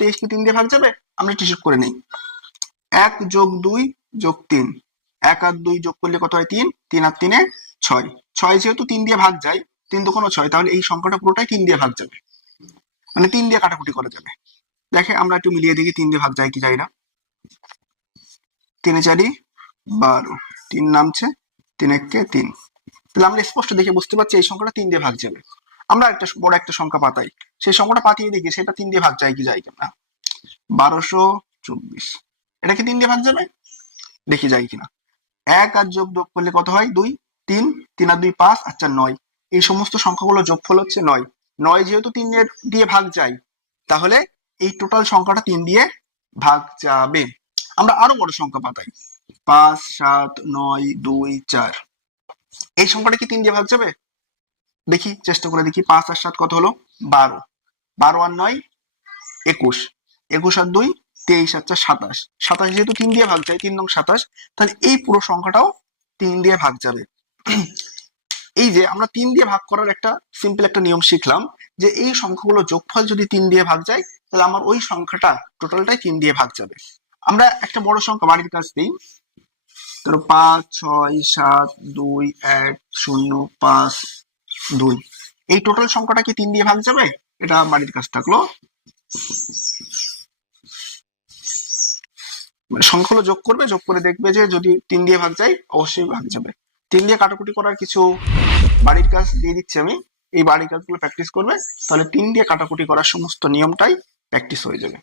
523 কি 3 দিয়ে ভাগ যাবে? আমরা একটু হিসাব করে নিই। 1 যোগ 2 যোগ 3, 1 আর 2 যোগ করলে কত হয়? 3, 3 আর 3 6, 6 যেহেতু 3 দিয়ে ভাগ যায়, 3 দুগুণ 6, তাহলে এই সংখ্যাটা পুরোটাই 3 দিয়ে ভাগ যাবে, মানে 3 দিয়ে কাটাকুটি করা যাবে। দেখে আমরা একটু মিলিয়ে দেখি 3 দিয়ে ভাগ যায় কি যায় না। 3 4 12, 3 নামছে, 3 1 3। তাহলে আমরা স্পষ্ট দেখে বুঝতে পারছি এই সংখ্যাটা 3 দিয়ে ভাগ যাবে। আমরা একটা বড় একটা সংখ্যা পাতাই, সেই সংখ্যাটা পাতিয়ে দেখি সেটা 3 দিয়ে ভাগ যায় কি যায় কিনা। 1224, এটা কি 3 দিয়ে ভাগ যাবে? দেখি যায় কিনা। 1 আর যোগ করলে কত হয়? 2, 3, 3 আর 2 5, আচ্ছা 9। এই সমস্ত সংখ্যাগুলো যোগফল হচ্ছে 9। 9 যেহেতু 3 দিয়ে ভাগ যায়, তাহলে এই টোটাল সংখ্যাটা 3 দিয়ে ভাগ যাবে। আমরা আরো বড় সংখ্যা পাতাই, 5 7 9 2 4, এই সংখ্যাটা কি 3 দিয়ে ভাগ যাবে? দেখি, চেষ্টা করে দেখি। 5 আর 7 কত হলো? 12, 12 আর 9 21, 21 আর 2 23, আচ্ছা 27, 27 যেহেতু 3 দিয়ে ভাগ যায়, 3 নং 27, তাহলে এই পুরো সংখ্যাটাও 3 দিয়ে ভাগ যাবে। এই যে আমরা 3 দিয়ে ভাগ করার একটা সিম্পল একটা নিয়ম শিখলাম, যে এই সংখ্যাগুলো যোগফল যদি 3 দিয়ে ভাগ যায়, তাহলে আমার ওই সংখ্যাটা টোটালটাই 3 দিয়ে ভাগ যাবে। আমরা একটা বড় সংখ্যা বাড়ির কাছ দিই, ধরো 5 6 7 2 1 0 5 2, এই টোটাল সংখ্যাটা কি 3 দিয়ে ভাগ যাবে? এটা বাড়ির কাছ থাকলো। মানে সংখ্যাগুলো যোগ করবে, যোগ করে দেখবে যে যদি 3 দিয়ে ভাগ যায়, অবশ্যই ভাগ যাবে। 3 দিয়ে কাটাকুটি করার কিছু বাড়ির কাজ দিয়ে দিচ্ছি আমি, এই বাড়ির কাজগুলো প্র্যাকটিস করবে, তাহলে 3 দিয়ে কাটাকুটি করার সমস্ত নিয়মটাই প্র্যাকটিস হয়ে যাবে।